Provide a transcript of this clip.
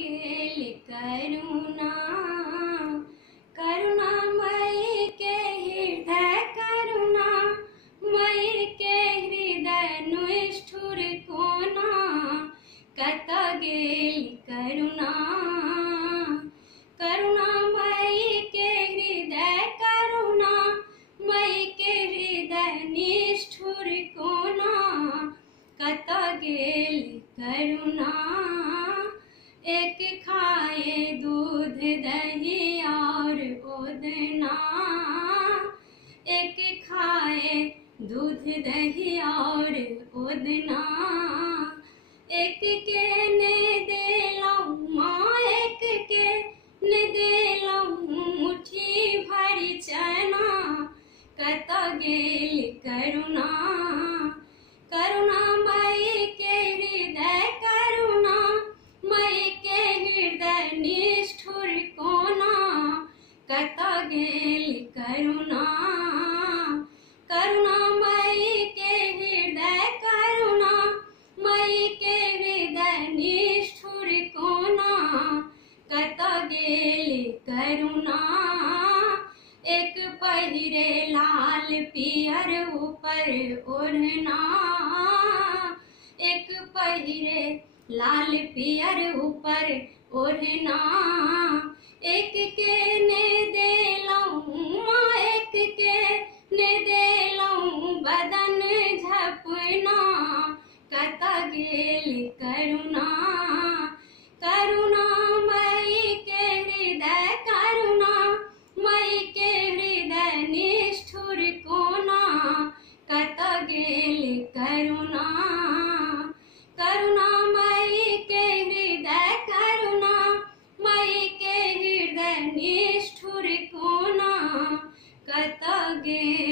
गेल करुणा। करुणामयी के हृदय करुणा, मयी के हृदय निष्ठुर कोना। कत गेल करुणा। करुणामयी के हृदय करुणा, मयी के हृदय निष्ठुर कोना। कत गेल करुणा। एक खाए दूध दही और ओदना, एक खाए दूध दही और ओदना। एक के ने देलौं माँ, एक के ने देलौं मुट्ठी भरि चना। कत गेल करुणा। करुणामयी के हृदय करुणा, मयी के हृदय निष्ठुर कोना। कत गेल करुणा। करुणामयी के हृदय करुणा, मयी के हृदय निष्ठुर कोना। कत गेल करुणा। एक पहिरे लाल पियर ऊपर ओढ़ना, एक पहिरे लाल पियर ऊपर ओढ़ना। एक के ने देलौं माँ, एक के ने देलौं बदन झपना। कत गेल करुणा। करुणामयी के हृदय करुणा, मयी के हृदय निष्ठुर कोना। कत गेल करुणा। करुणामयी के हृदय करुणा, मयी के हृदय निष्ठुर कोना। कत गेल